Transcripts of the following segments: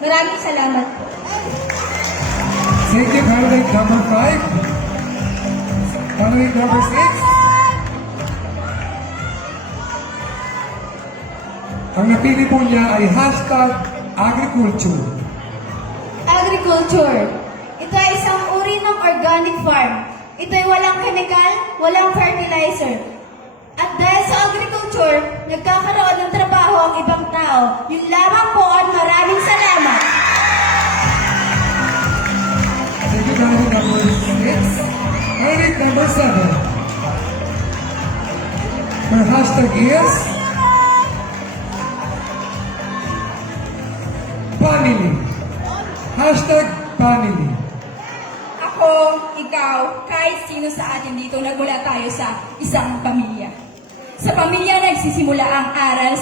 Maraming salamat po. Thank you, candidate number 5. Candidate number 6. Ang napili po niya ay #agriculture. Agriculture. Ito ay isang uri ng organic farm. Ito ay walang chemical, walang fertilizer. At dahil sa agriculture, nagkakaroon ng trabaho ang ibang tao. Yun lamang po at maraming salamat. Thank you, candidate number 6. Candidate number 7. Her hashtag is family. #family. Ako, ikaw, kahit sino sa atin dito, nagmula tayo sa isang pamilya. Sa pamilya nagsisimula ang aral,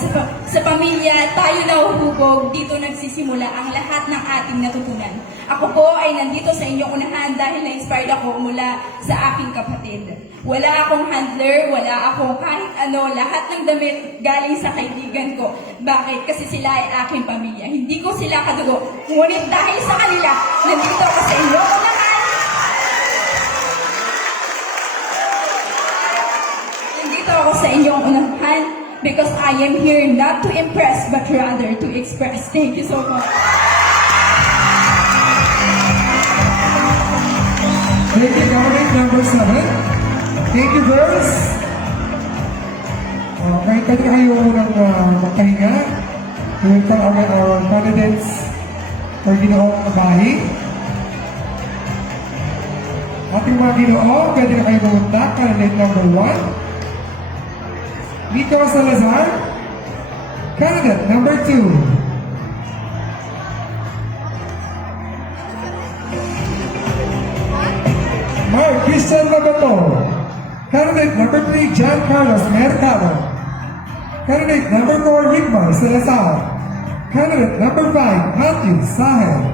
sa pamilya tayo nahuhubog, dito nagsisimula ang lahat ng ating natutunan. Ako po ay nandito sa inyong unahan dahil na-inspired ako mula sa aking kapatid. Wala akong handler, wala akong kahit ano, lahat ng damit galing sa kaibigan ko. Bakit? Kasi sila ay aking pamilya. Hindi ko sila kadugo. Ngunit dahil sa kanila, nandito ako sa inyong unahan. Nandito ako sa inyong unahan because I am here not to impress but rather to express. Thank you so much. Thank you, candidate number 7. Thank you, girls. Kahit pwede kayo munang magpahinga. We will call our candidates for Ginoong Kabahi. Ating mga Ginoo, pwede na kayo pumunta. Candidate number 1. Nico Salazar. Candidate number 2. Mark Christian Magato. Candidate number 3, John Carlos Mercado. Candidate number 4, Rickmar Salazar. Candidate number 5, Matthew Sahel.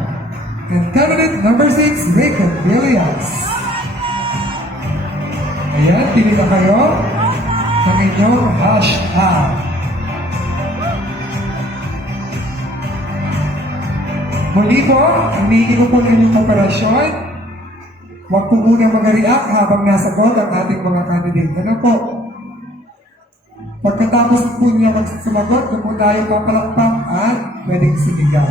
And candidate number 6, Rachel Villas. Ayan, pili na kayo ng inyong hashtag. Muli po, ang hinihingi ko po ng inyong kooperasyon. Huwag po muna mag-react habang nasagot ang ating mga candidate. Ano po? Pagkatapos po niya magsumagot, doon po tayo papalakpak at pwedeng sinigaw.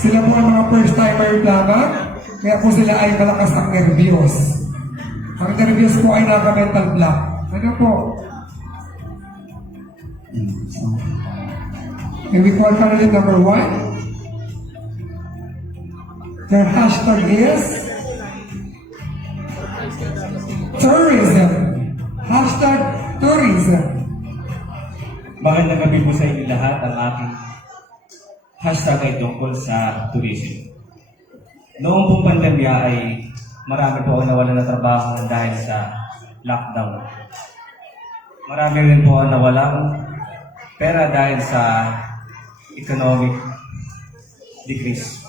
Sila po ang mga first-timer lamang, kaya po sila ay malakas ang nervyos. Ang nervyos po ay naka-mental block. Ano po? And we call candidate number 1. Their hashtag is tourism. Hashtag tourism. Magandang gabi po sa inyo lahat. Ang aking hashtag ay tungkol sa tourism. Noong pong pandemya ay marami po ang nawalan ng trabaho dahil sa lockdown. Marami rin po ang nawalang pera dahil sa economic decrease.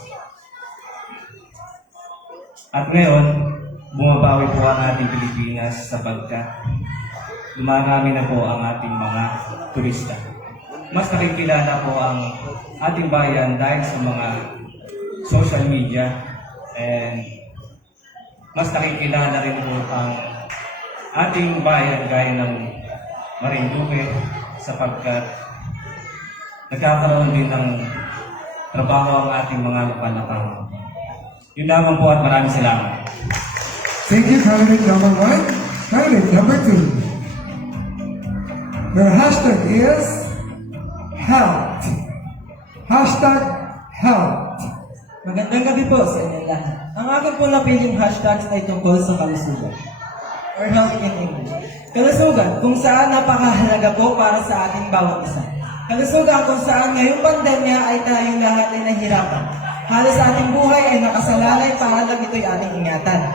At ngayon, bumabawi po ang ating Pilipinas sapagkat dumarami na po ang ating mga turista. Mas nakikilala po ang ating bayan dahil sa mga social media and mas nakikilala rin po ang ating bayan gaya ng Marinduque sapagkat nagkakaroon din ng trabaho ang ating mga lupa-lapang. Yun lamang po at maraming salamat. Thank you, candidate number 1. Candidate number 2. Their hashtag is health. Hashtag health. Magandang gabi po sa inyo lahat. Ang aking po napiling hashtags ay tungkol sa kalusugan or health in English. Kalusugan, kung saan napakahalaga po para sa ating bawat isa. Kalusugan kung saan ngayong pandemya ay tayong lahat ay nahirapan. Halos sa ating buhay ay nakasalalay para lang ito'y ating ingatan.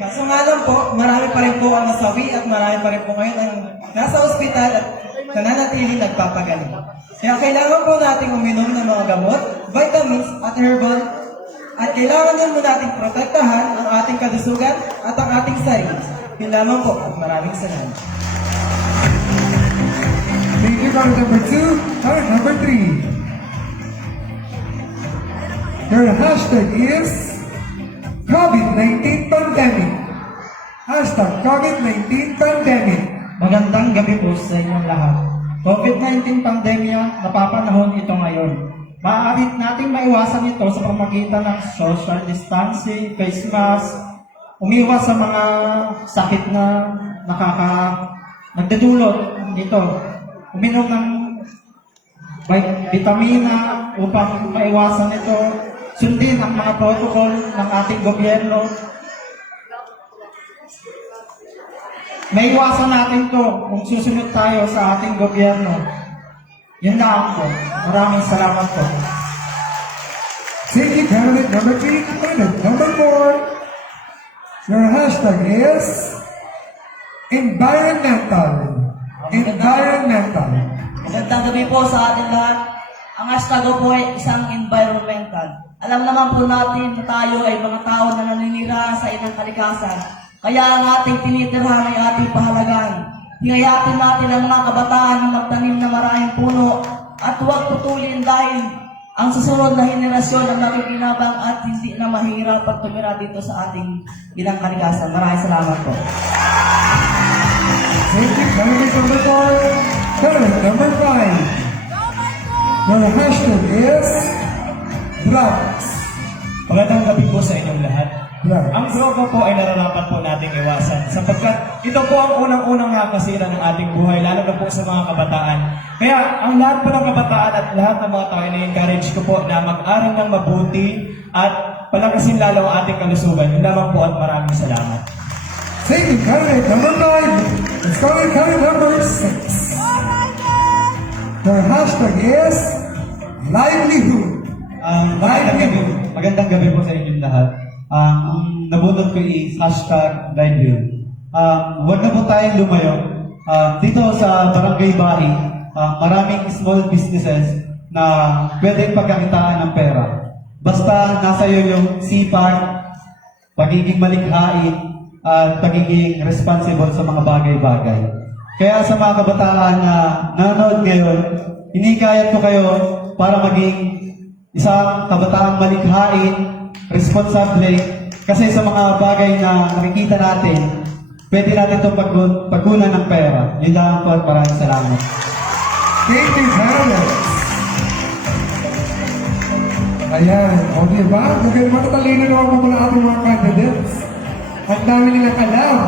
Kaso nga lang po, marami pa rin po ang nasawi at marami pa rin po ngayon ang nasa ospital at nananatili nagpapagaling. Kaya kailangan po nating uminom ng mga gamot, vitamins at herbal at kailangan din mo nating protektahan ang ating kalusugan at ang ating sarili. Yun lamang po at maraming salamat. Thank you, card number 2, card number 3. Your hashtag is COVID-19 pandemic. Hashtag COVID-19 pandemic. Magandang gabi po sa inyong lahat. COVID-19 pandemya, napapanahon ito ngayon. Maaari nating maiwasan ito sa pamagitan ng social distancing, face mask, umiwas sa mga sakit na nagdudulot nito. Uminom ng vitamina upang maiwasan ito. Sundin ang mga protocol ng ating gobyerno. Maiwasan natin to kung susunod tayo sa ating gobyerno. Yun lang po. Maraming salamat po. Thank you, candidate number 3. Candidate number 4. Your hashtag is environmental. Environmental. Magandang gabi po sa ating lahat. Ang hashtag ko po ay isang environmental. Alam naman po natin na tayo ay mga tao na naninira sa inang kalikasan. Kaya ang ating tinitirhan ay ating pahalagaan. Hingayatin natin ang mga kabataan na magtanim na maraming puno at huwag putulin dahil ang susunod na henerasyon ang makikinabang at hindi na mahihirapan tumira dito sa ating inang kalikasan. Maraming salamat po. Thank you, candidate number 4. Candidate number 5. Your hashtag is drugs. Magandang gabi po sa inyong lahat. Drugs. Ang droga po ay nararapat po nating iwasan sapagkat ito po ang unang-unang nakakasira ng ating buhay, lalo na po sa mga kabataan. Kaya ang lahat po ng kabataan at lahat ng mga tao ay encourage ko po na mag-aral ng mabuti at palakasin lalo ang ating kalusugan. Yun lamang po at maraming salamat. Thank you, candidate number 5. Let's go to candidate number 6. Your hashtag is livelihood. Magandang gabi po sa inyong lahat. Ang nabunod ko is hashtag livelihood. Huwag na po tayong lumayo. Dito sa Barangay Bari, maraming small businesses na pwedeng pagkakitaan ng pera. Basta nasa iyo yung sipag, pagiging malikhain, at pagiging responsible sa mga bagay-bagay. Kaya sa mga kabataan na nanonood ngayon, hinikayat ko kayo para maging isang kabataang malikhain, responsable, kasi sa mga bagay na nakikita natin, pwede natin itong pagkunan ng pera. Yun lang po at maraming salamat. Thank you, candidate. Ayan, o diba? Maganda matatalino naman po mula ating mga candidates. Ang dami nilang alam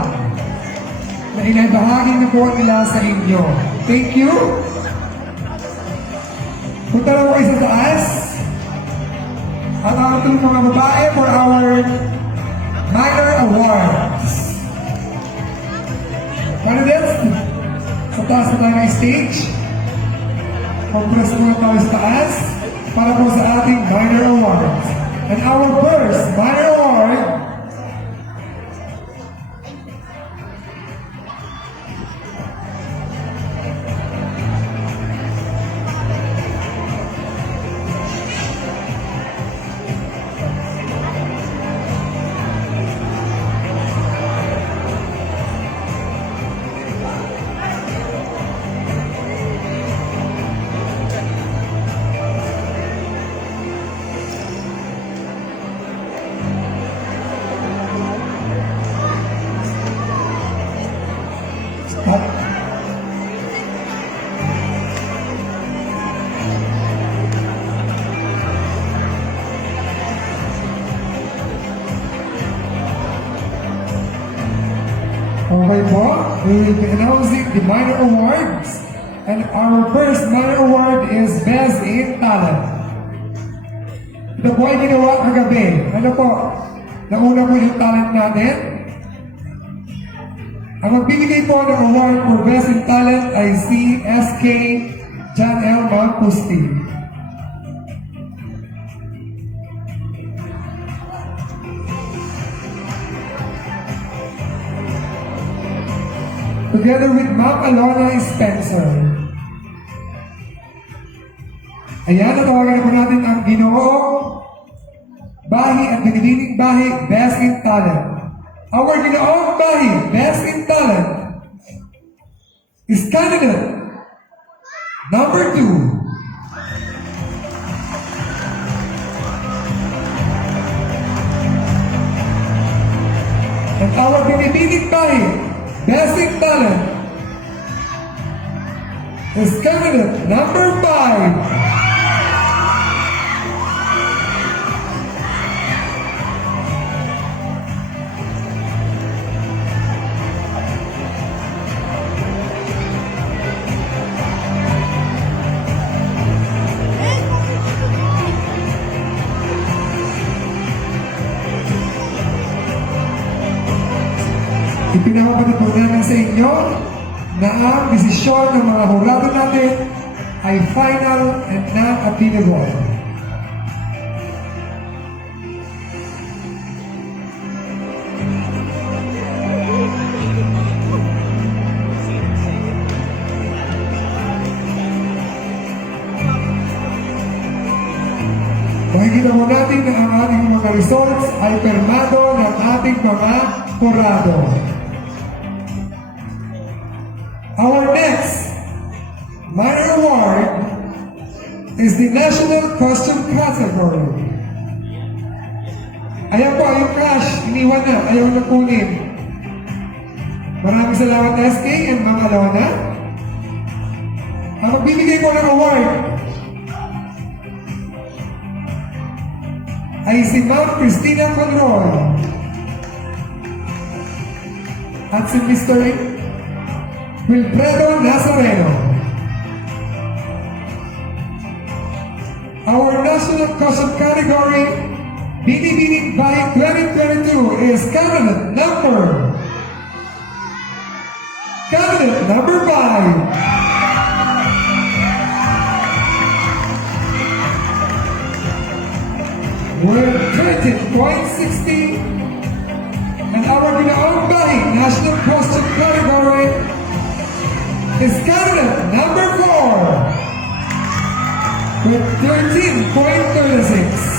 na inabahagi na po nila sa inyo. Thank you. Punta lang po kayo sa taas. At ang ating mga babae for our minor awards. Candidates, sa taas na tayo ng stage. Mag-press muna tayo sa taas para po sa ating minor awards. And our first minor award Okay po, we will be announcing the minor awards. And our first minor award is Best in Talent. Ito po ay ginawa kagabi. Ano po? Nauna po yung talent natin. Ang magbibigay po ng award for Best in Talent ay si SK John L. Malpusti. Together with Ma'am Alona Spencer. Ayan, natawagan na po natin ang Ginoong Bahi at Binibining Bahi Best in Talent. Our Ginoong Bahi Best in Talent is candidate Number 2. Ang our binibining bahid, Best in Talent, is candidate number 5. Ipinapatid po namin sa inyo na ang desisyon ng mga hurado natin ay final and non-appealable. Makikita mo natin na ang ating mga results ay permado ng ating mga hurado. Our next minor award is the National Costume category. Ayan po, yung cash, iniwan na, ayaw na kunin. Maraming salamat SK and Mama Lona. Ang magbibigay ko ng award ay si Ma'am Cristina Conroy at si Mr. Wilfredo Nazareno. Our national costume category, Binibining Bahid 2022, is candidate number 5. With 13.60, and our Ginaong Bahid national costume category is candidate number 4 with 13.36.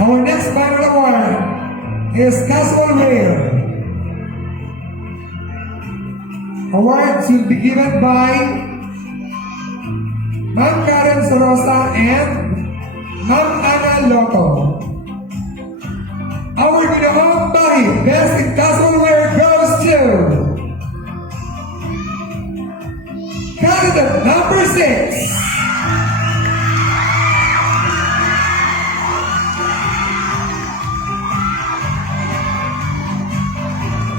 Our next minor award is Casual Wear. Awards will be given by Ma'am Karen Sorosa and Ma'am Ana Loto. Our Ginaong Bahid Best in Casual Wear goes to candidate number 6.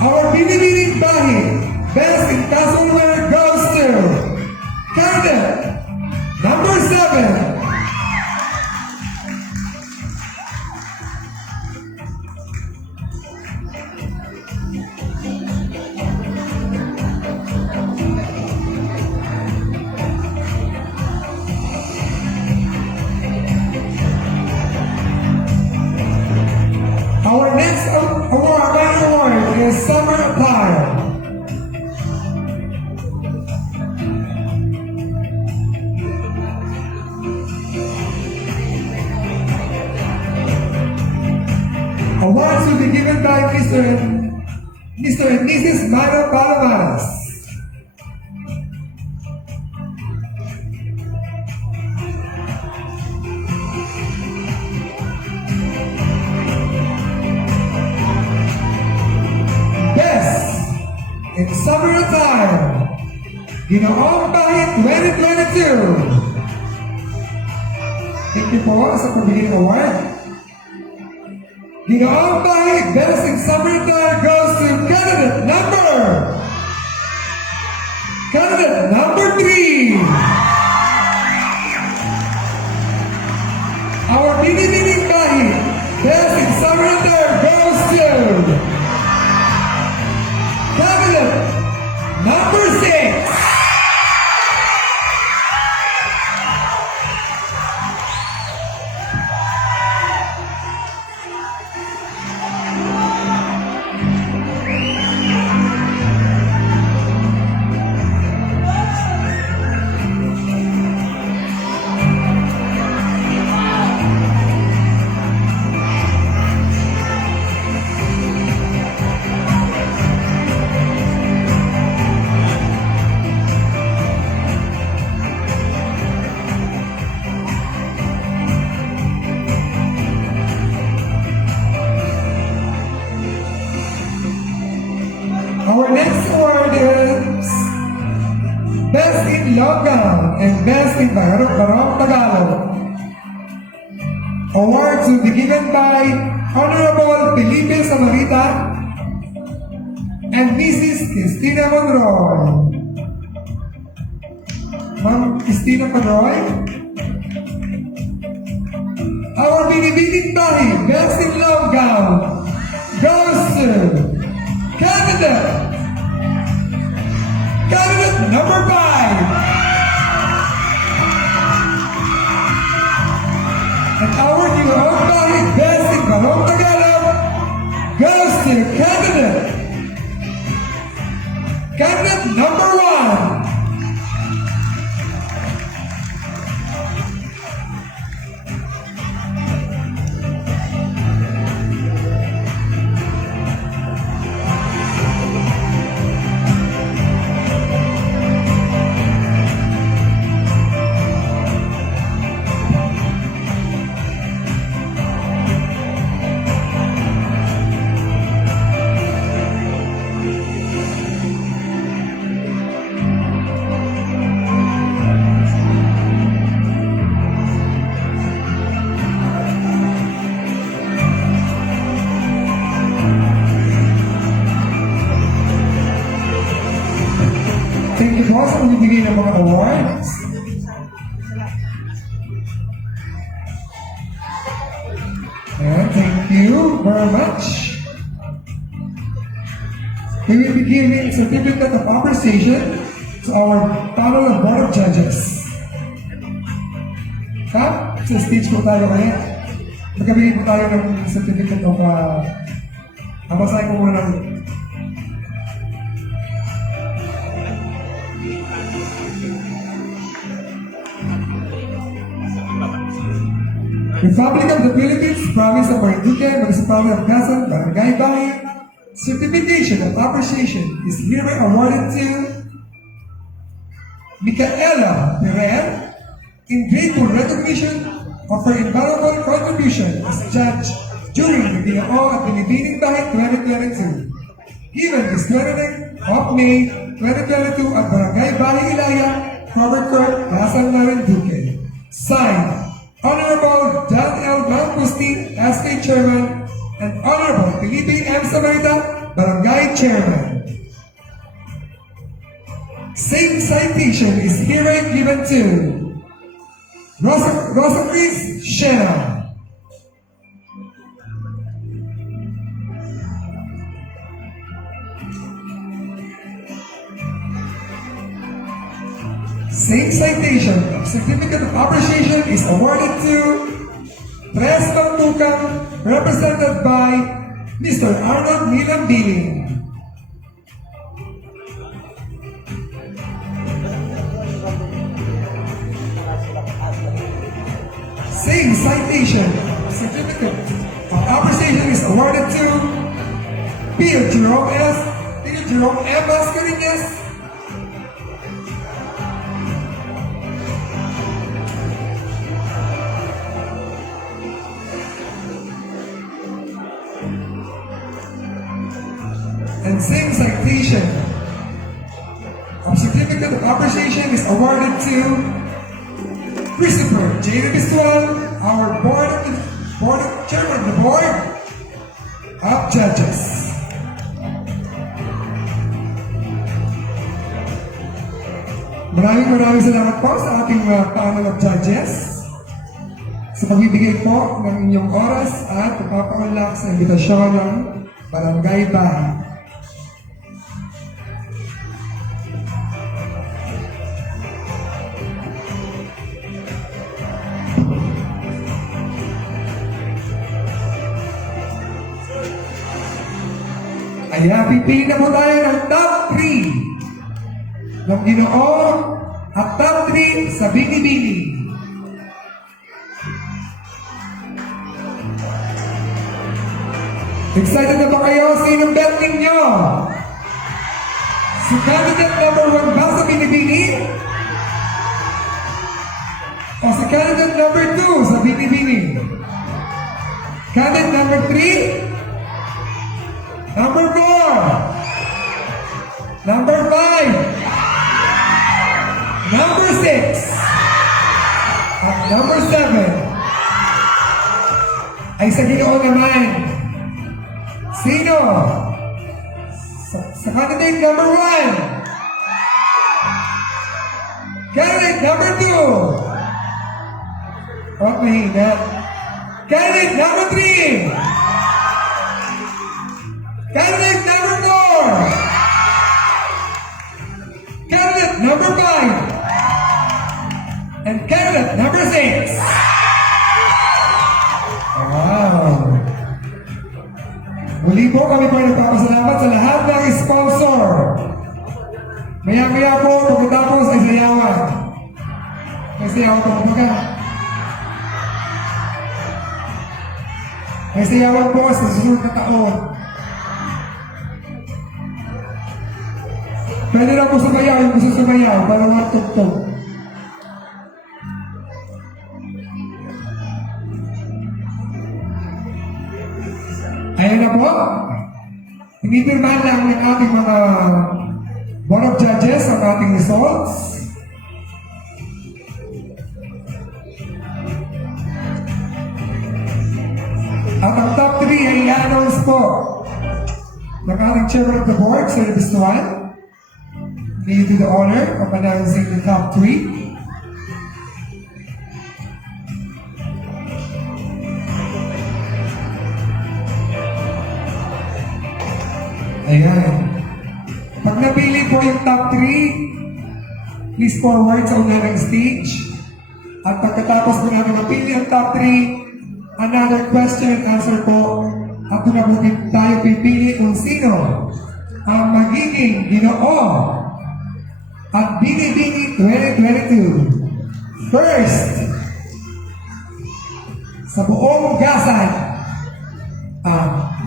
Our Binibining Bahid Best in Casual Wear goes to candidate number 7. Our next award is Summer Attire. Awards will be given by Mr. and Mrs. Mara Palomares. Best in Summer Attire, Ginaong Bahid 2022. Thank you po sa pagbigay ng award. Ginaong Bahid Best in Summer Attire goes to candidate number 3. binibining bahid, best in surrender goes to cabinet number 6. Our next award is Best in Lockdown and Best in Barong Tagalog. Awards will be given by Honorable Felipe Samarita and Mrs. Cristina Monroy. Ma'am Cristina Monroy. Our binibining tahi, Best in Lockdown, goes to Candidate number 5. And our new outgoing best in Barong Tagalog goes to candidate number 1. Thank you po sa magbibigay ng mga awards. And thank you very much. We will be giving certificate of appreciation to our panel of board of judges. Ha? Sa stage po tayo kaya. Magkabigay po tayo ng certificate of basahin ko muna ng Republic of the Philippines, Province of Marinduque, Municipality of Quezon, Barangay Bahid, certification of appreciation is hereby awarded to Micaela Ferrer in grateful recognition of her invaluable contribution as judge during the BMO at Binibining Bahid 2022. Given this 29th of May 2022 at Barangay Bahid Ilaya, Robert Court, Quezon, Marinduque. Signed, Honorable Dan L. Mancusti, SK Chairman, and Honorable Felipe M. Samarita, Barangay Chairman. Same citation is hereby given to Rosa Cruz Shena. Same citation, certificate of appreciation is awarded to Tres Mantukan, represented by Mr. Arnold Milam Billing. Same citation, certificate of appreciation is awarded to Pio Jerome M. Mascareñas, and same citation of certificate of appreciation is awarded to Christopher J. Bisual, our chairman of the board of judges. Maraming salamat po sa ating panel of judges. sa pagbibigay po ng inyong oras at pagpapaunlak sa imbitasyon ng Barangay Bahay. Kaya pipili na po tayo ng top 3 ng Ginoo at top 3 sa Bini-Bini. Excited na ba kayo? Sinong bet ninyo? Si candidate number 1 ba sa Bini-Bini? O si candidate number 2 sa Bini-Bini? Candidate number 3? Number 4? Number 5? Number 6? At number 7? Ay sa Ginoo naman. Sino? Sa candidate number 1? Candidate number 2? Okay, na. Candidate number 3? Candidate number 4? Candidate number 5? And candidate number 6? Wow! Muli po kami po nagpapasalamat sa lahat ng sponsor. Maya-maya po, pagkatapos ay sayawan. May sayawan po kumbaga. May sayawan po sa susunod na taon. Pwede na po sumayaw yung gusto sumayaw para matugtog. Ayan na po. Pinipirmahan lang ng ating mga Board of Judges ang ating results. At ang top 3 ay i-announce po ng ating Chairman of the Board, Sir Bistuan. May you do the honor of announcing the top 3. Ayan. Pag napili po yung top 3, please forward sa una ng stage. At pagkatapos po namin napili ang top 3, another question and answer po. At doon na po tayo pipili kung sino ang magiging Ginoo at Bini-Bini 2022. First, sa buong gasan.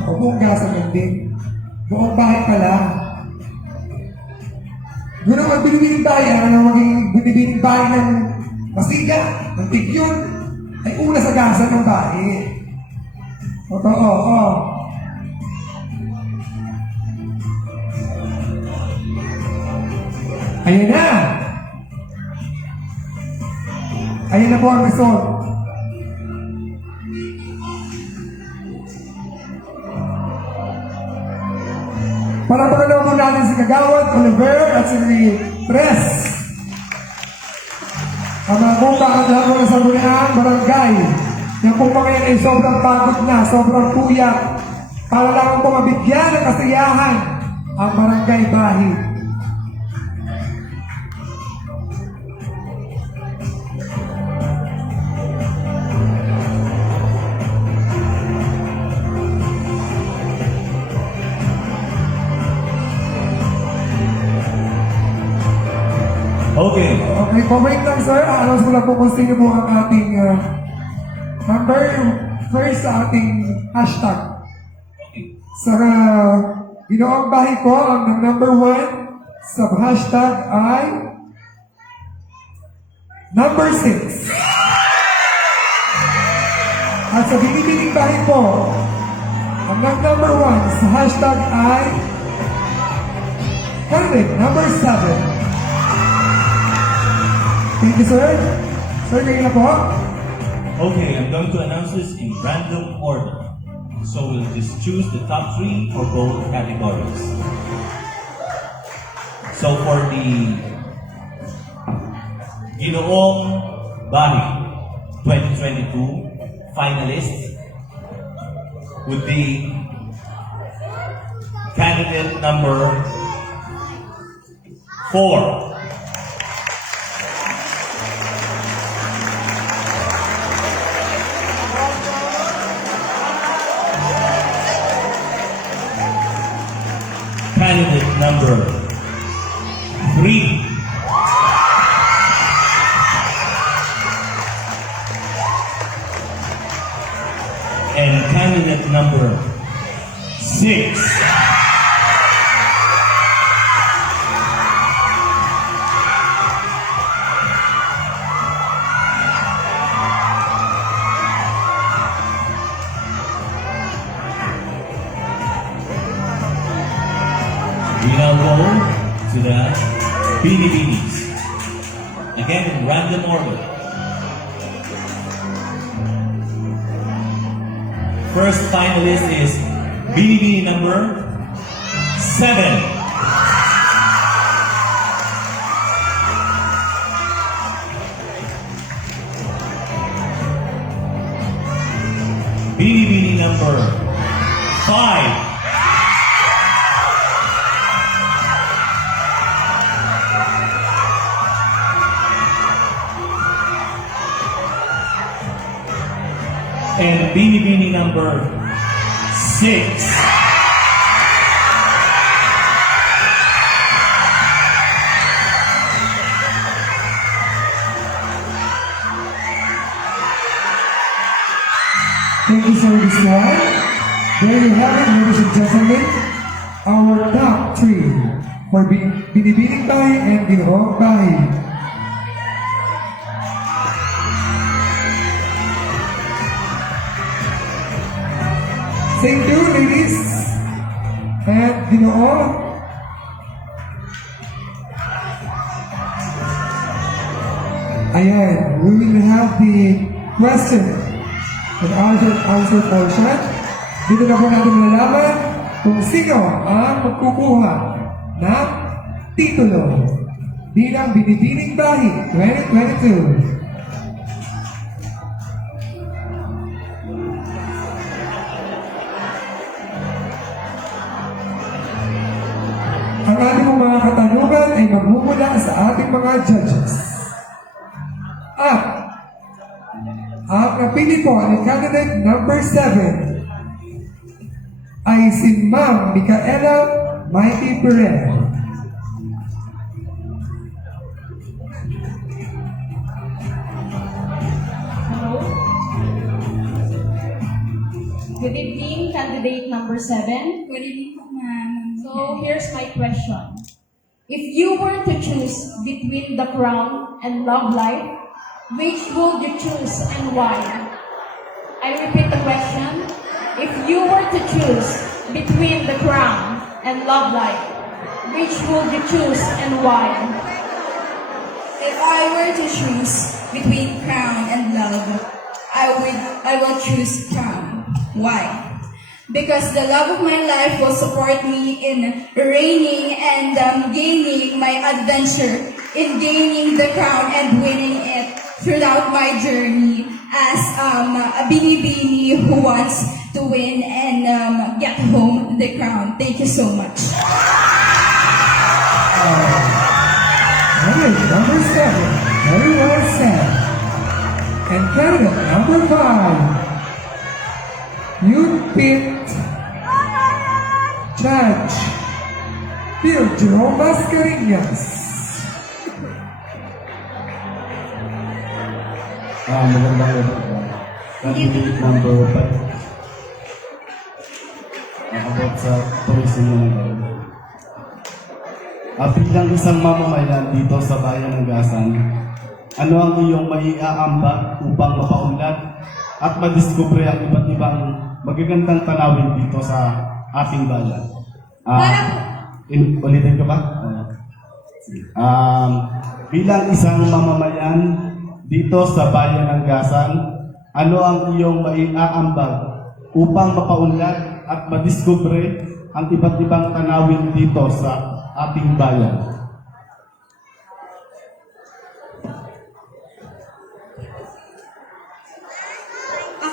Buong gasan hindi. Buong bahay pala. Yun ang magbinibining bahay, ang maging binibining bahay ng Masiga, ng Tigyon, ay una sa gasan ng bahay. Totoo, oo. Ayan na! Ayan na po ang result. Palapakan naman po natin si Kagawad, Oliver, at si Tres. Ang mga kumpa at lahat ng Sangguniang Barangay. Yung kumpa ngayon ay sobrang pagod na, sobrang puyat. Para lang po mabigyan ng kasiyahan ang Barangay Bahi. Okay. Okay, wait lang sir. Announce ko lang po kung sino po ang ating number first sa ating hashtag. Sa Ginoong Bahay po, ang number 1 sa hashtag ay number 6. At sa Binibining Bahay po, ang number 1 sa hashtag ay number 7. Thank you, sir. Sir, ngayon na po. Okay, I'm going to announce this in random order. So we'll just choose the top 3 for both categories. So for the Ginoong Bahay, 2022 finalists would be candidate number 4. Candidate number 3. And candidate number 6. We now go to the Binibinis. Again, in random order. First finalist is Binibini number 7. Binibini number 5. And Binibini number 6. Thank you, Sir Biswan. There you have it, ladies and gentlemen. Our top 3 for Binibining Bahay and Ginoong Bahay. Thank you, ladies and Ginoo. Ayan, we will have the question and answer portion. Dito na po natin malalaman kung sino ang magkukuha ng titulo bilang Binibining Bahay 2022. Ang ating mga katanungan ay magmumula sa ating mga judges. At ang napili po ni candidate number 7 ay si Ma'am Micaela Mighty Perez. Hello. Good evening, candidate number 7. Good evening po, ma'am. So here's my question. If you were to choose between The Crown and Love Life, which would you choose and why? I repeat the question. If you were to choose between The Crown and Love Life, which would you choose and why? If I were to choose between crown and love, I will choose crown. Why? Because the love of my life will support me in reigning and gaining my adventure, in gaining the crown and winning it throughout my journey as a Binibini who wants to win and get home the crown. Thank you so much. Candidate number 7, very well said. And candidate number 5, you picked Judge Phil Jerome Mascarenhas. Magandang gabi po. Candidate number 5. About sa tourism ng Manila. Bilang isang mamamayan dito sa bayan ng Gasan, ano ang iyong maiaambag upang mapaunlad at madiskubre ang iba't ibang magagandang tanawin dito sa ating bayan? Ulitin ko ba? Bilang isang mamamayan dito sa bayan ng Gasan, ano ang iyong maiaambag upang mapaunlad at madiskubre ang iba't ibang tanawin dito sa ating bayan?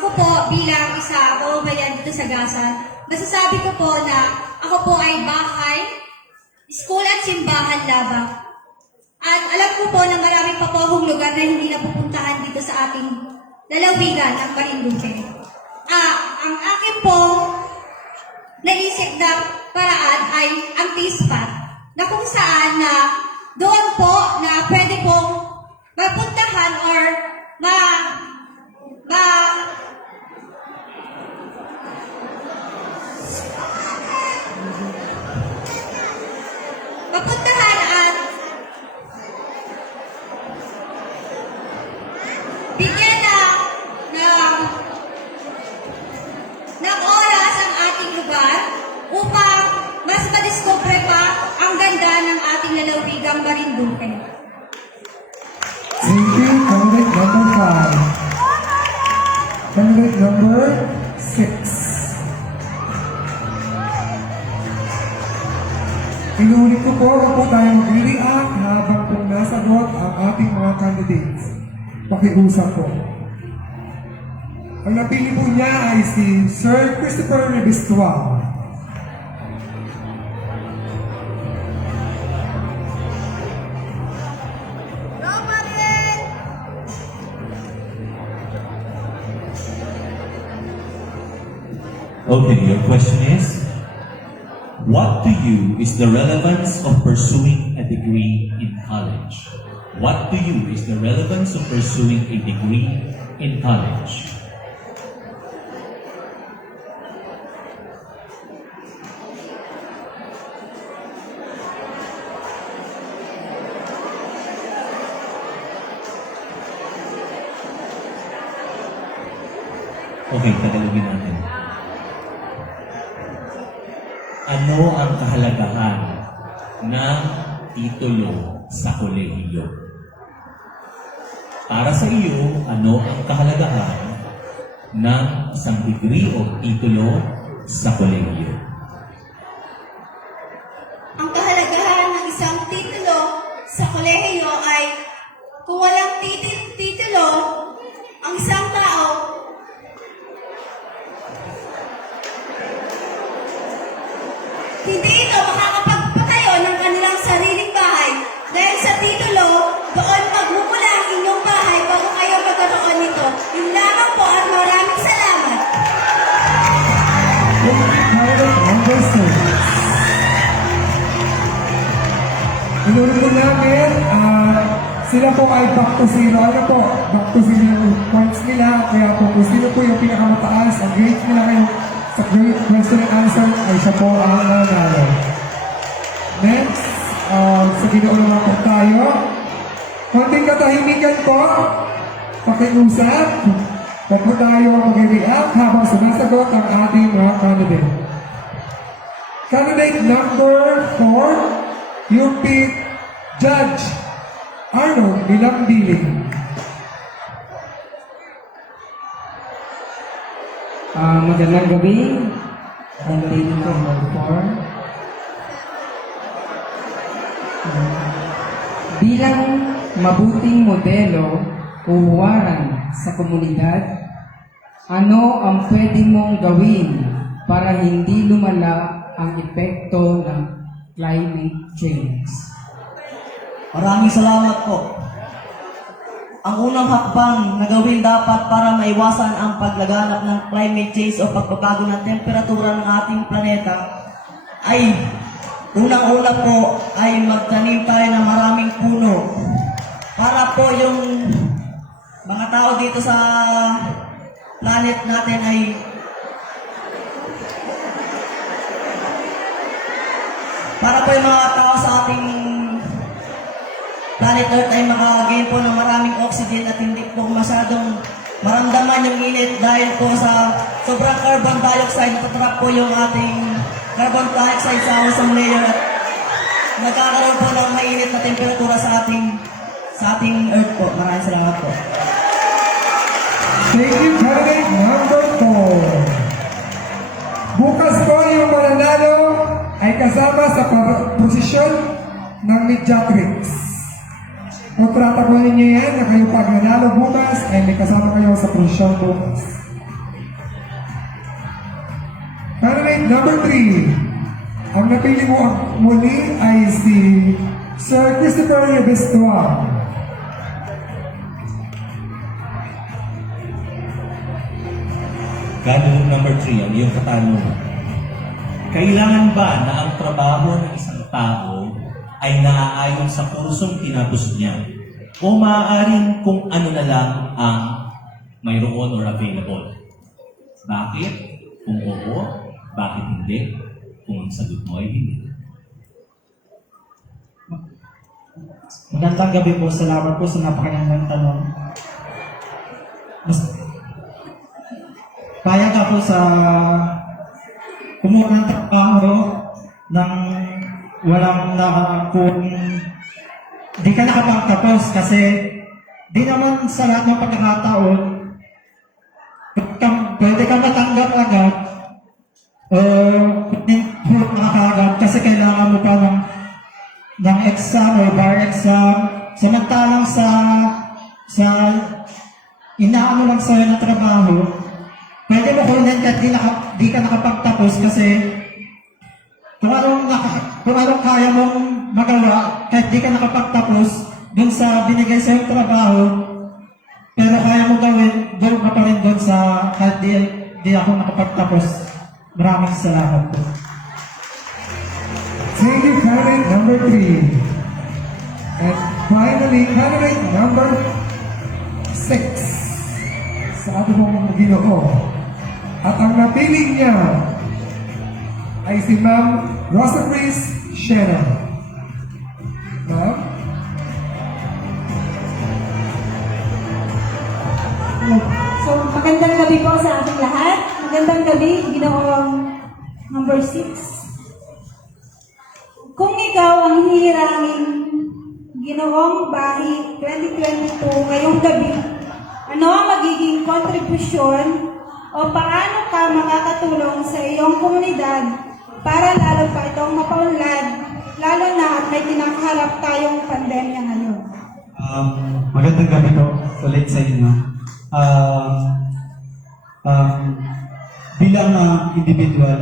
ako po bilang isa mamamayan dito sa Gasan, masasabi ko po na ako po ay bahay, school at simbahan labang. At alam ko po na marami pa po akong lugar na hindi napupuntahan dito sa ating lalawigan ng Marinduque. Ang akin pong naisip na paraan ay ang T-spot na kung saan na doon po na pwede pong mapuntahan or mapuntahan at bigyan ng oras ang ating lugar upang mas madiscover pa ang ganda ng ating lalawigang Marinduque. Thank you, candidate number 5. Candidate number 6. Inuulit ko po, huwag po tayo mag-react habang po nasagot ang ating mga candidates. Pakiusap po. Ang napili po niya ay si Sir Christopher Rebistual. Okay, your question is, what to you is the relevance of pursuing a degree in college? What to you is the relevance of pursuing a degree in college? Okay, tagalogin natin. Ano ang kahalagahan ng titulo sa kolehiyo? Para sa iyo, ano ang kahalagahan ng isang degree o titulo sa kolehiyo? Ang kahalagahan ng isang titulo sa kolehiyo ay kung walang titulo, ang isang tao hindi ito makakapagpatayo ng kanilang sariling bahay dahil sa titulo, doon magmumula ang inyong bahay bago kayo magkaroon nito. Yun lamang po at maraming salamat. Candidate number 6. Inuulit po namin, sila po ay back to zero. Ano po? Back to zero yung points nila. Kaya po kung sino po yung pinakamataas, ang grades nila kayo sa great question and answer ay siya po ang nanalo. Next, sa ginauna po tayo. Konting katahimikan po. Pakiusap. Huwag po tayo mag-react habang sumasagot ang ating mga candidate. Candidate number 4, UP Judge Arnold Bilangbiling. Magandang gabi. Candidate number 4. Bilang mabuting modelo o huwaran sa komunidad, ano ang pwede mong gawin para hindi lumala ang epekto ng climate change? Maraming salamat po. Ang unang hakbang na gawin dapat para maiwasan ang paglaganap ng climate change o pagbabago ng temperatura ng ating planeta ay unang-una po ay magtanim tayo ng maraming puno para po yung mga tao dito sa planet natin ay para po yung mga tao sa ating planet Earth ay makagain po ng maraming oxygen at hindi po masyadong maramdaman yung init dahil po sa sobrang carbon dioxide, natatrap po yung ating carbon dioxide sa ozone layer at nagkakaroon po ng mainit na temperatura sa ating Earth po. Maraming salamat po. Thank you, candidate number 4. Bukas po yung mananalo ay kasama sa posisyon ng mediatrix. Kung tratapuhin niyo yan na kayo pag nanalo bukas ay may kasama kayo sa posisyon bukas. number 3. Ang napili mo muli ay si Sir Christopher Yabestua. Candidate number 3, ang iyong katanungan. Kailangan ba na ang trabaho ng isang tao ay naaayon sa kursong tinapos niya? O maaaring kung ano na lang ang mayroon or available? Bakit? Kung oo, bakit hindi? Kung ang sagot mo ay hindi. Magandang gabi po. Salamat po sa napakagandang tanong. Payag ako sa kumuha ng trabaho ng walang kung di ka nakapagtapos kasi di naman sa lahat ng pagkakataon pwede ka matanggap agad o makakagad kasi kailangan mo pa ng exam o bar exam. Samantalang sa inaano lang sa'yo ng trabaho, pwede mo kunin kahit di ka nakapagtapos kasi kung anong kaya mong magawa kahit di ka nakapagtapos dun sa binigay sa'yo trabaho, pero kaya mo gawin, doon ka pa rin dun sa kahit di ako nakapagtapos. Maraming salamat po. Thank you, candidate number 3. And finally, candidate number 6 sa ating pong Ginoo. At ang napili niya ay si Ma'am Rosa Chris Shena. Ma'am? So, magandang gabi po sa ating lahat. Magandang gabi, Ginoong number 6. Kung ikaw ang hihirangin Ginoong Bahi 2022 ngayong gabi, ano ang magiging kontribusyon o paano ka makakatulong sa iyong komunidad para lalo pa itong mapaunlad, lalo na at may kinakaharap tayong pandemya ngayon? Magandang gabi po ulit sa inyo. Bilang individual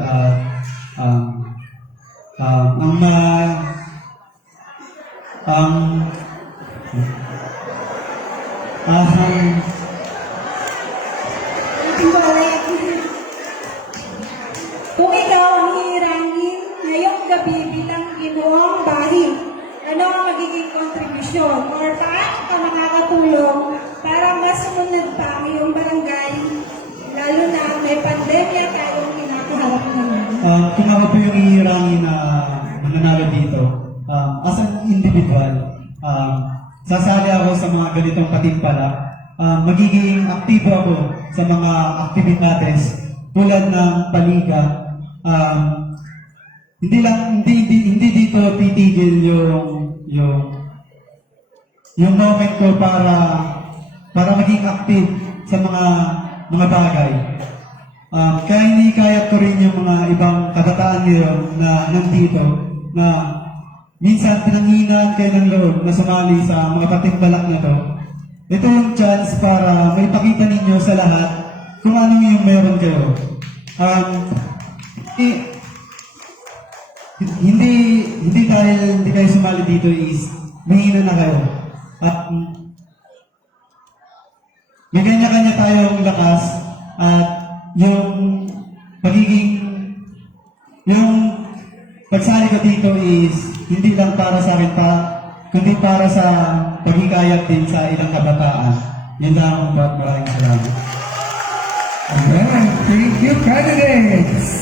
Kung ikaw ang hihirangin ngayong gabi bilang Ginoong Bahi, ano ang magiging kontribusyon or paano ka makakatulong para mas sumunod pa ang iyong barangay, lalo na may pandemya tayong kinakaharap ngayon? Kung ako po yung hihirangin na mananalo dito, as an individual, sasali ako sa mga ganitong katimpala. Magiging aktibo ako sa mga aktibidades tulad ng paliga. Hindi dito titigil yung moment ko para maging active sa mga bagay. Kaya hindi kaya ko rin yung mga ibang kabataan ngayon na nandito na minsan pinanghinaan kayo ng loob na sumali sa mga patimpalak na to. Ito yung chance para maipakita ninyo sa lahat kung ano yung meron kayo. Hindi dahil hindi kayo sumali dito is mahina na kayo. May kanya-kanya tayong lakas at yung pagsali ko dito is hindi lang para sa akin kundi para sa paghikayat din sa ilang kabataan. Yun lang po at maraming salamat. Amen. Thank you, candidates.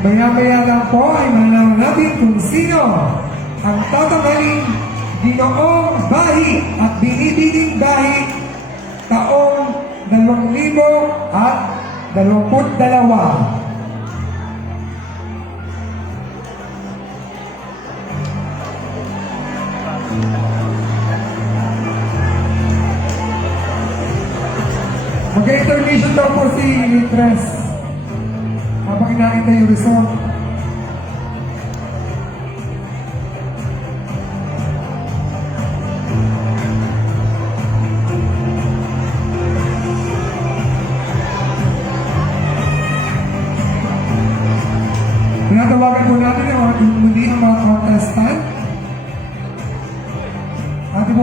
Maya-maya lang po ay mananaw natin kung sino ang tatanghaling Ginoong Bahi at Binibining Bahi taong 2022. Mag-intermission daw po si Litres habang inaantay yung result.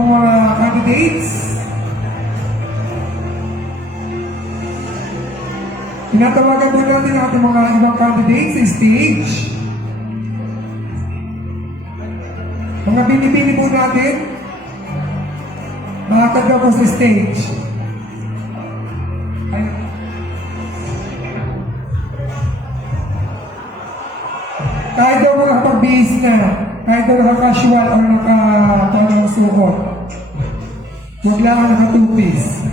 mga candidates. Tinatawagan po natin ang ating mga ibang candidates sa stage. Mga binibini po natin, makakad po sa stage. Ayun. Kahit daw nakapag-bihis na, kahit daw naka-casual o naka-tonong suot, huwag lang naka-two-piece.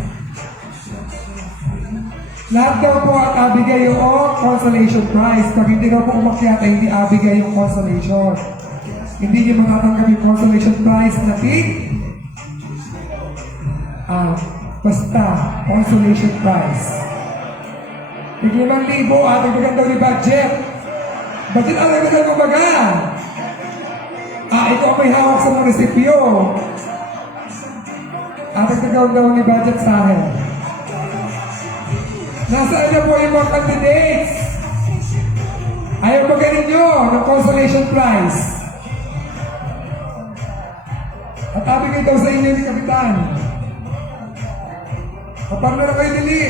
Lahat daw po at abigay yung consolation prize. Pag hindi daw po umakyat ay hindi abigay yung consolation. Hindi niyo matatanggap yung consolation prize na basta consolation prize. Tig-5,000 at nagdagan daw ni budget. Budget ang nagdagan mo baga. Ito ang may hawak sa munisipyo. At nagdagan daw ni budget sa akin. Nasaan na po yung mga candidates? Ayaw ba ninyo ng consolation prize? At abigay daw sa inyo ni Kapitan. Kapag na kayo dili,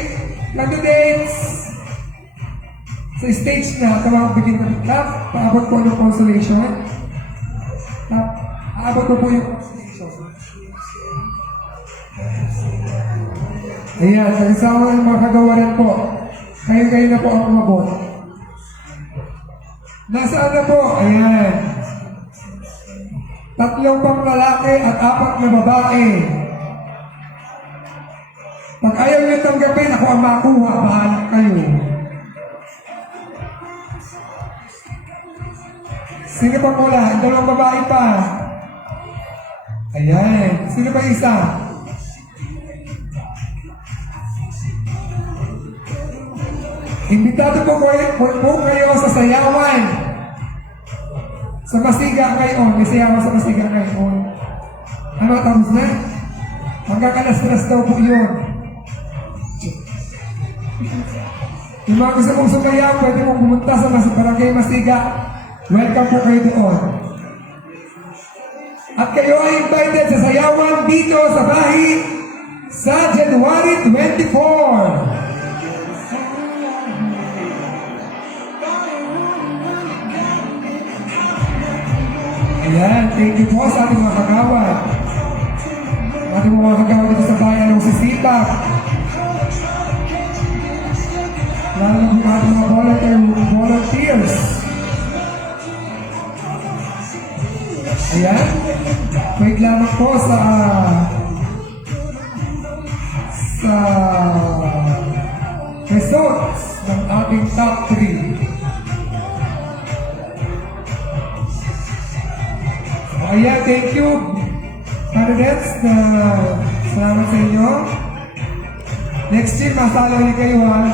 candidates! Sa stage na, tawag bigyan kami clap, paabot po ng consolation. Paabot po yung consolation. Ayan, kasama ng mga kagawaran po. Kayo na po ang umabot. Nasaan na po? Ayan. 3 pang lalaki at 4 na babae. Pag ayaw niyo tanggapin, ako ang makuha. Bahala kayo. Sino pa wala? 2 babae pa. Ayan. Sino pa isa? Imbitado po kayo sa sayawan. Sa Masiga ngayon. May sayawan sa Masiga ngayon. Ano, tapos na? Hanggang alas-alas daw po yun. Yung mga gusto mong sumayaw, pwede mong pumunta sa Barangay Masiga. Welcome po kayo doon. At kayo ay invited sa sayawan dito sa Bahi sa January 24. Ayan, thank you po sa ating mga kagawad. Ating mga kagawad dito sa bayan ng Sisipak. Lalo na po ating mga volunteers. Ayan, wait lamang po sa results ng ating top 3. Ayan, thank you. Candidates, salamat sa inyo. Next year, masalo ulit kayo ha.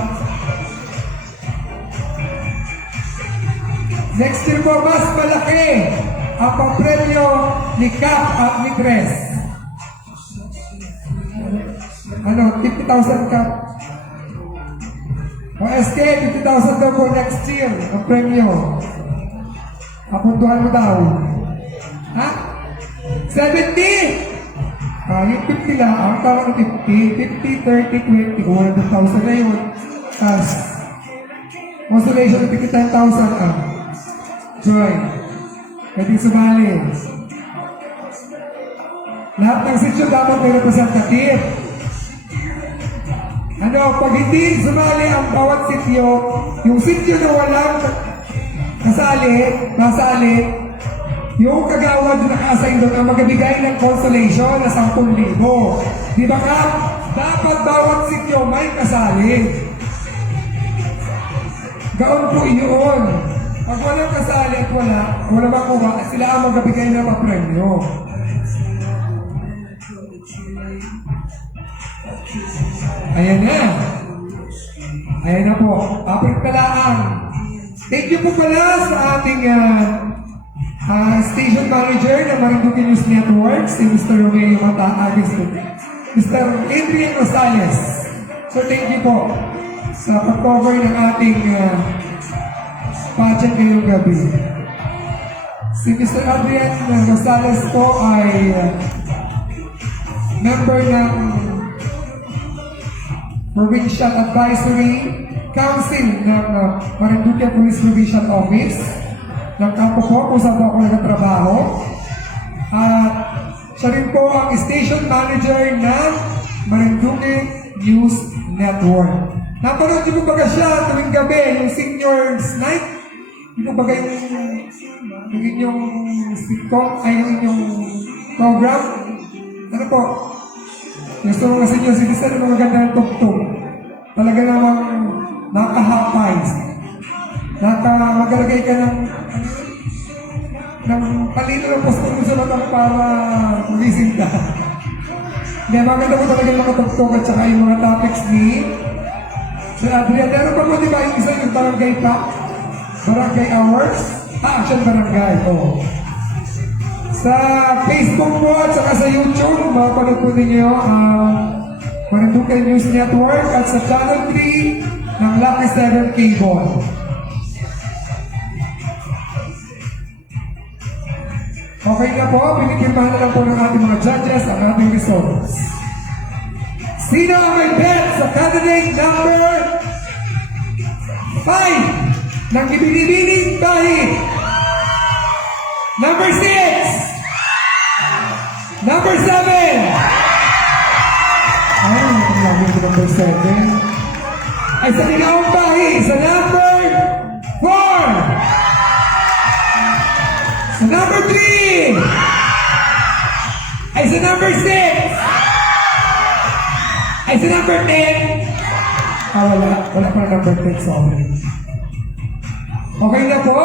Next year po, mas malaki ang pang-premyo ni Cap at ni Tres. Ano, 50,000 Cap. O SK, 50,000 daw po next year ang premyo. Apuntuhan mo daw. Ha? 70! Yung 50 lang, ang tawag ng 50, 30, 20, 100,000 na yun. Tapos, consolation ng 10,000 Joy. Pwede sumali. Lahat ng sityo dapat may representative. Ano, pag hindi sumali ang bawat sityo, yung sityo na walang nasali, yung kagawad na naka-assign doon ang magbibigay ng consolation na 10,000. Di ba ka? Dapat bawat sityo may kasali. Gaon po iyon. Pag walang kasali at wala makuha, sila ang magbibigay ng papremyo. Ayan na. Ayan na po. Apit palaang. Thank you po pala sa ating station manager ng Marinduque News Network, si Mr. Romeo Mr. Adrian Rosales. So thank you po sa pag-cover ng ating pageant ngayong gabi. Si Mr. Adrian Rosales po ay member ng Provincial Advisory Council ng Marinduque Police Provincial Office ng kampo po kung saan po ako nagtatrabaho. At siya rin po ang station manager ng Marinduque News Network. Napanood niyo po ba siya tuwing gabi, yung seniors night? Yung ba yung inyong sitcom, ay yung inyong program? Ano po? Gusto mo kasi yung citizen ng maganda ng tugtog. Talaga namang nakahapay. Magalagay ka ng palino ng posto mo sa matang para tulisin ka. Hindi, maganda po talaga yung mga tugtog at saka yung mga topics ni Sir Adrian. Meron pa po, di ba, yung isa yung barangay pa? Barangay Hours? Action Barangay, oh. Sa Facebook po at saka sa YouTube, mapanood po ninyo ang Marinduque News Network at sa Channel 3 ng Lucky 7 Cable. Okay na po, pinipirmahan na lang po ng ating mga judges ang ating results. Sino ang may bet sa candidate number 5 ng Ibinibining Bahid? Number 6! Number 7! Ay, ang lagi ko number 7. Ay, sa Ninaong Bahid, sa number 4! Sa number 3! Ay, sa number 6! Ay, sa number 10! Wala pa na number 10, sorry. Okay na po?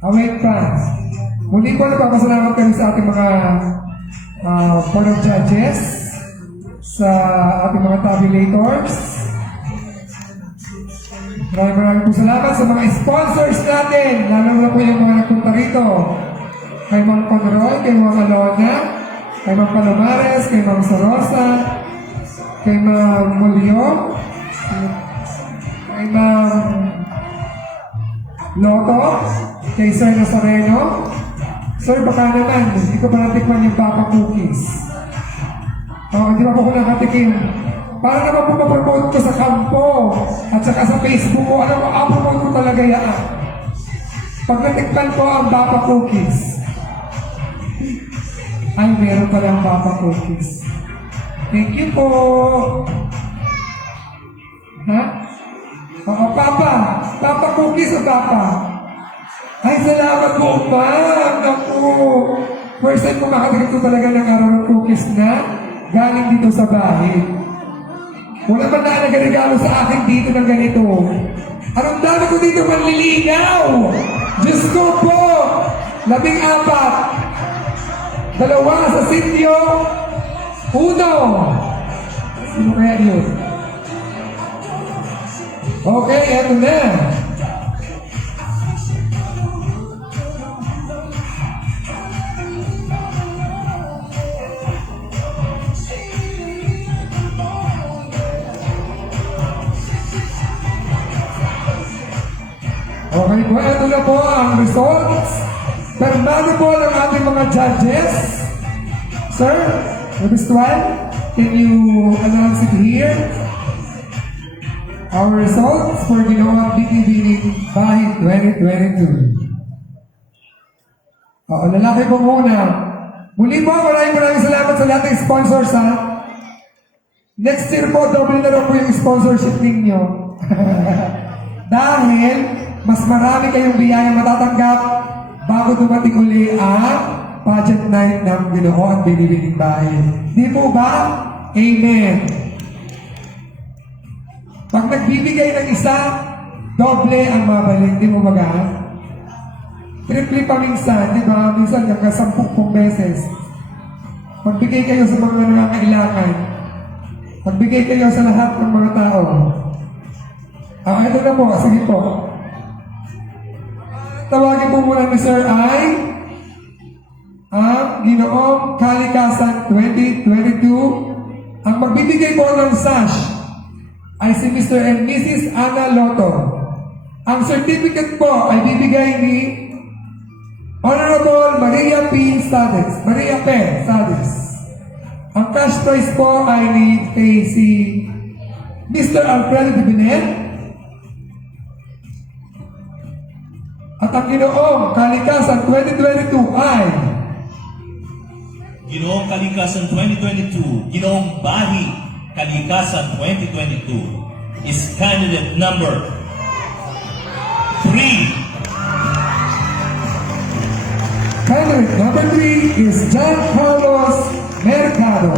Await pa. Muli po nagpapasalamat kami sa ating mga board of judges, sa ating mga tabulators. Maraming po salamat sa mga sponsors natin, lalo na po yung mga nagpunta rito. Kay Mang Conroy, kay Mang Alona, kay Mang Palomares, kay Mang Sorosa, kay Mang Mulyo, kay Mang Loto, kay Sir Nazareno. Sir, baka naman, hindi ko pa natikman yung Papa Cookies. Hindi pa po ko nakatikim. Para naman po ma-promote ko sa kampo at saka sa Facebook ko. Alam mo, promote ko talaga yan. Pag natikman ko ang Papa Cookies, ay, meron pala ang Papa Cookies. Thank you po. Ha? Oo, Papa. Papa Cookies o Papa? Ay, salamat po, ma'am. Naku. First time ko makatikim ko talaga ng araw ng cookies na galing dito sa bahay. Wala man na nagregalo sa akin dito ng ganito. Anong dami ko dito manliligaw? Diyos ko po! 14. 2 sa sityo. 1. Sino kaya yun? Okay, eto na. Okay po, ito na po ang results. Permado po ng ating mga judges. Sir, Ms. Tuan, can you announce it here? Our results for Ginoong Binibining Bahid 2022. Lalaki po muna. Muli po, maraming salamat sa lahat ng sponsors, ha? Next year po, double na rin po yung sponsorship ninyo. Dahil, mas marami kayong biyayang matatanggap bago dumating uli ang budget night ng Ginoong Binibining Bahid. Di po ba? Amen. Pag nagbibigay ng isa, doble ang mabalik. Di mo ba ga? Triple pa minsan, di ba? Minsan hanggang 10 beses. Magbigay kayo sa mga nangangailangan. Magbigay kayo sa lahat ng mga tao. Ito na po, sige po. Tawagin po muna ni Sir ay ang Ginoong Kalikasan 2022. Ang magbibigay po ng sash ay si Mr. and Mrs. Ana Loto. Ang certificate po ay bibigay ni Honorable Maria P. Sades. cash prize po ay kay si Mr. Alfredo de Binet. At ang Ginoong Kalikasan 2022 ay Ginoong Kalikasan 2022, Ginoong Bahi Kalikasan 2022 is candidate number 3. candidate number 3 is John Carlos Mercado.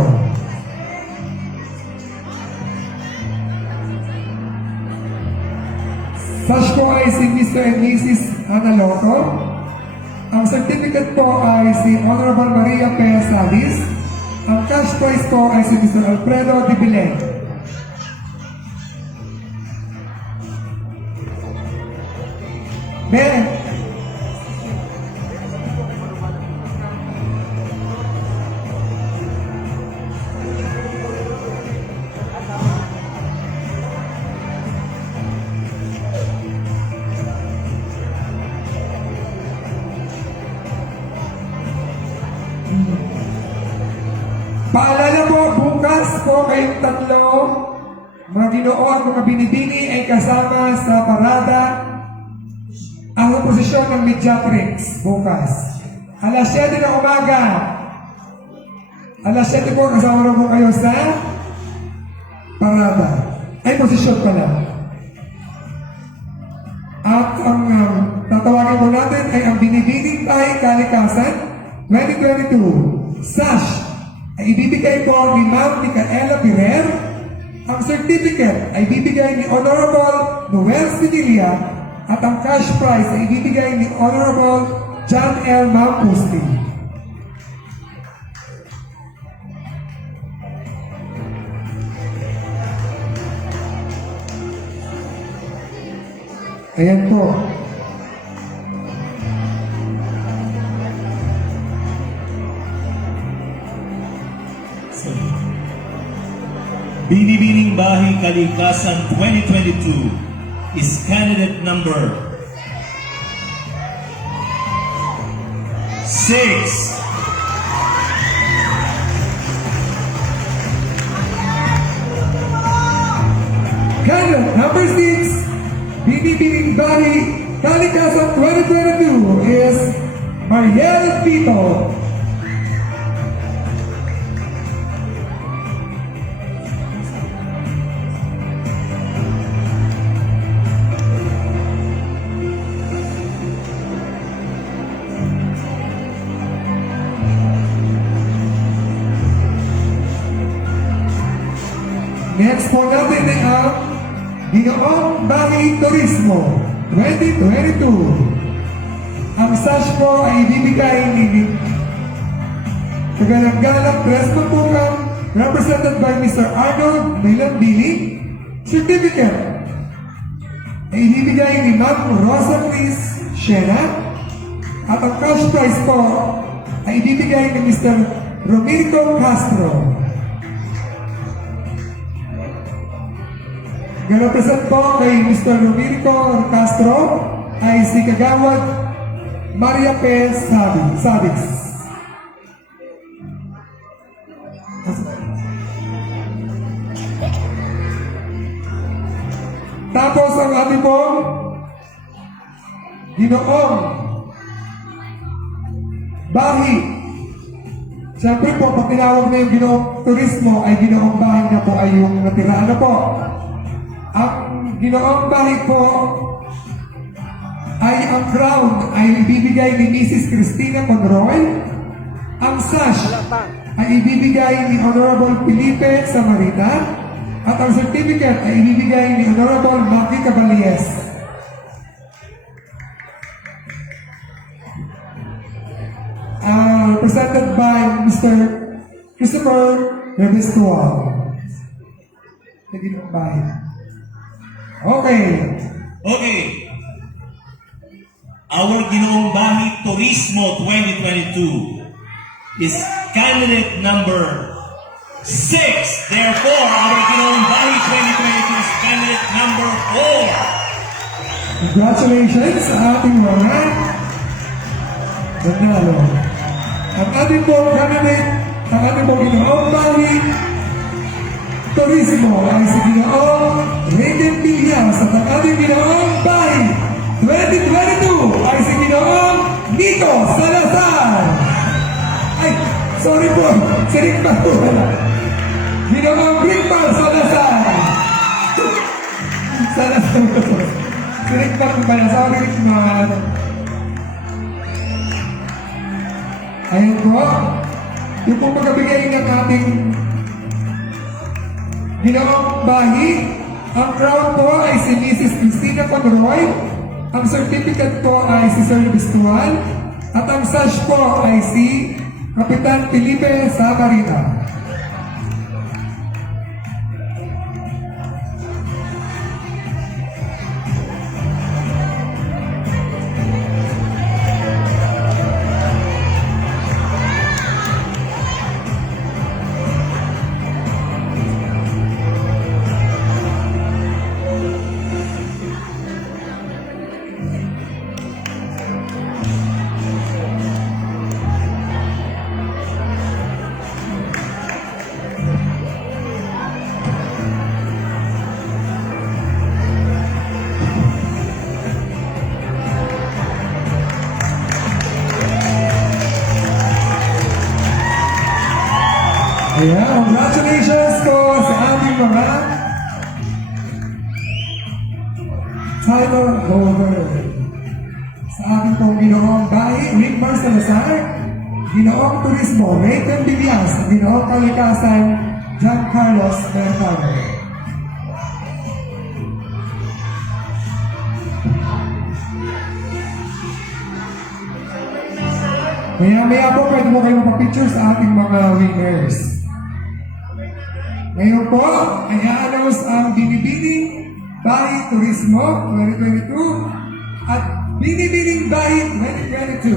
Sash po ay si Mr. and Mrs. Analoto. Ang certificate po ay si Honorable Maria P. Salis. Ang cash prize po ay si Mr. Alfredo de Bilen. Ben, paalala po, bukas po kayong tatlo, mga Ginoo at mga binibini ay kasama sa parada ang posisyon ng Mediatrix bukas. Alas 7 ng umaga. Alas 7 po, kasama na po kayo sa parada. Ay, posisyon pala. At ang tatawagin po natin ay ang Binibining Tahi Kalikasan 2022. Sash ay ibibigay po ni Ma'am Micaela Pirer. Ang certificate ay ibibigay ni Honorable Noel Sinilla at ang cash prize ay ibibigay ni Honorable John L. Mampusti. Ayan po. Binibining Bahi Kalikasan 2022 is candidate number 6. Candidate number 6, Binibining Bahi Kalikasan 2022 is Mariel Vito. Next po natin ay ang Ginoong Bahi Turismo 2022. Ang sash po ay ibibigay ni Kagalang-galang Tres Mapukan represented by Mr. Arnold Milanbili. Certificate ay ibibigay ni Ma'am Rosa Cris Shena. At ang cash prize po ay ibibigay ni Mr. Romito Castro. Represent po kay Mr. Romito Castro ay si Kagawad Maria P. Sabis. Tapos ang ating po Ginoong Bahi. Siyempre po, pag tinawag na yung Ginoong Turismo ay Ginoong Bahi na po ay yung natiraan na po. Ang Ginoong Bahi po ay ang crown ay ibibigay ni Mrs. Cristina Conroy. Ang sash ay ibibigay ni Honorable Felipe Samarita. At ang certificate ay ibibigay ni Honorable Maki Caballes. Presented by Mr. Christopher Revestual. Sa Ginoong Bahi. Okay. Okay. Our Ginoong Bahi Turismo 2022 is candidate number 6. Therefore, our Ginoong Bahi 2022 is candidate number 4. Congratulations sa ating mga nanalo. Ang ating po candidate, ang ating po Ginoong Bahi Turismo ay si Ginoong Raiden Villas at ang ating Ginoong Bahay 2022 ay si Ginoong Nito Salazar. Ay, sorry po, sinikpa po pala. Ginoong Brickman Salazar. Salazar po. Sinikpa po pala, sorry Brickman. Ayun po, yung po magkabigay ng ating Ginoong Bahi, ang crown po ay si Mrs. Cristina Conroy, ang certificate po ay si Sir Bistuan, at ang sash po ay si Kapitan Felipe Sabarina. Ayan, congratulations po sa ating mga title holder. Sa ating pong Ginoong Bahay, Rickmar Salazar, Ginoong Turismo, Rayton Villas, Ginoong Kalikasan, John Carlos Mercado. Maya-maya po, pwede mo kayo mapapicture sa ating mga winners. Ngayon po, ay i-announce ang Binibining Bahay Turismo 2022 at Binibining Bahay 2022.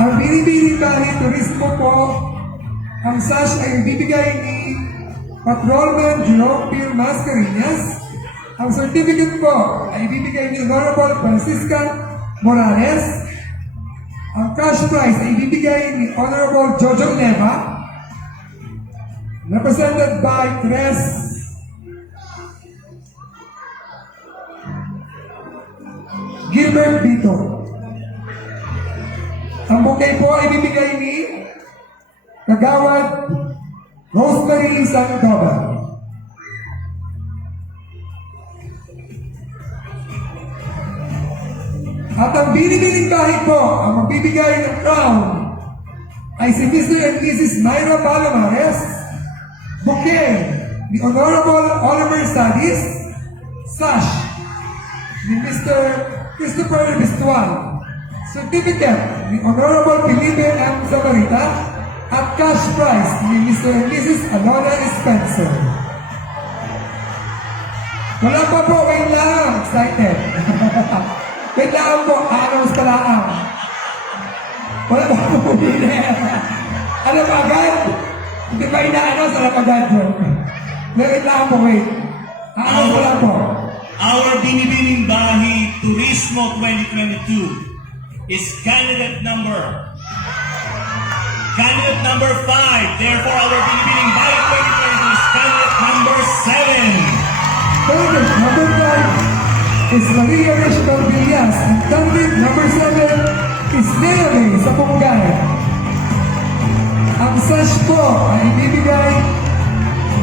Ang Binibining Bahay Turismo po, ang sash ay bibigay ni Patrolman Jerome P. Mascareñas. Ang certificate po ay bibigay ni Honorable Francisca Morales. Ang cash prize ay bibigay ni Honorable Jojo Leva, represented by Tres Gilbert Bito. Ang bouquet po ay bibigay ni Kagawad Rosemary Sandoval. At ang binibining bahay po, ang magbibigay ng crown ay si Mr. and Mrs. Myra Palomares, bouquet ni Honorable Oliver Sadis, sash ni Mr. Christopher Bistuan, certificate ni Honorable Felipe M. Zamarita, at cash prize ni Mr. and Mrs. Alona Spencer. Wala pa po, wait lang, excited. Wait lang po, announce pa lang. Wala pa po winner. Ano pa agad? Hindi pa ina-announce, alam pa agad. Wait lang po, wait. Announce pa lang po. Our Binibining Bahay Turismo 2022 is candidate number 5. Therefore, our Binibining Bahay 2022 is candidate number 7. Candidate number 5 is Maria Rachel Villas, and candidate number 7 is Naomi Sapungay. Ang sash po ay ibibigay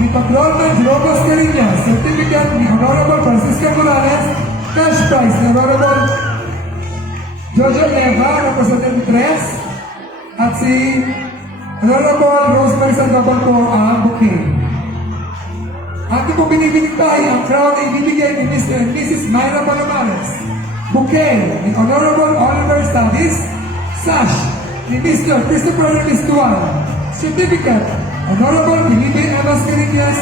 ni Patrolman Jerome Mascareñas, certificate ni Honorable Francisco Morales, cash prize ni Honorable Jojo Leva, representant 3, at si Honorable Rosemary Sandoval po ang booking. Ating po binibinig tayo, ang crown ay ibibigay ni Mr. and Mrs. Myra Palomares, bouquet ni Honorable Oliver Sadis, sash ni Mr. Christopher Bistuan, certificate Honorable Felipe M. Mascareñas,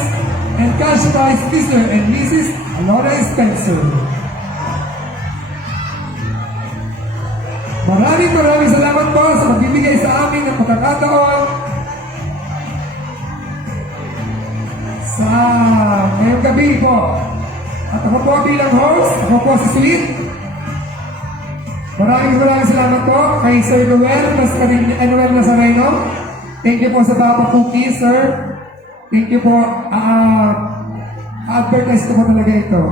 and cash prize Mr. and Mrs. Alona Spencer. Maraming salamat po sa magbibigay sa amin ng pagkakataon sa ngayong gabi po. At ako po bilang host, ako po si Sweet. Maraming salamat po kay Sir Noel, Noel Nazareno. Thank you po sa Papa Cookie, sir. Thank you po. Advertise ko po talaga ito.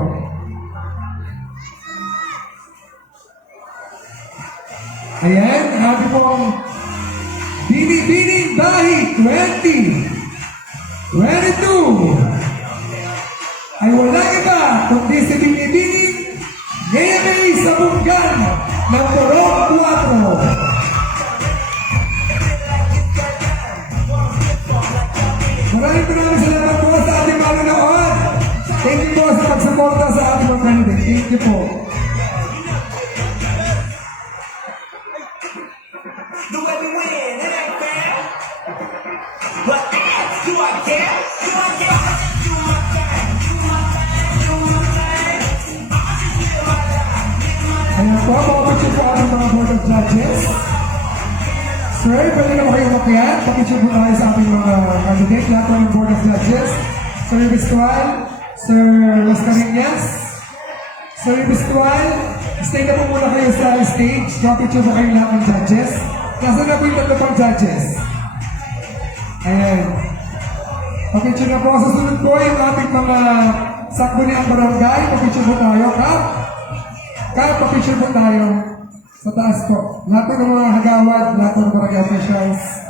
Ayan, happy pong Binibining Bahi 2022 ay wala iba kundi si Binibining Ngayon sa Bunggan ng Porong 4. Maraming salamat po sa ating manonood. Thank you po sa pagsuporta sa ating mga candidate. Thank you po. Ayan po, makapagsin po ating mga board of judges. Sir, pwede na ba kayo makiyan? Pakitsin po tayo sa ating mga candidate, lahat po ng board of judges. Sir Biscual, Sir Las Cariñas, Sir Biscual, stay na po muna kayo sa stage. Pakitsin po kayo lahat ng judges. Nasaan na po yung tatlo pang judges? Ayan. Pakitsin na po. Susunod po yung ating mga sakbuniang barangay. Pakitsin po tayo, Kap. Kaya pa-picture po tayo sa taas po. Lahat ng mga hagawad, lahat ng barangay officials.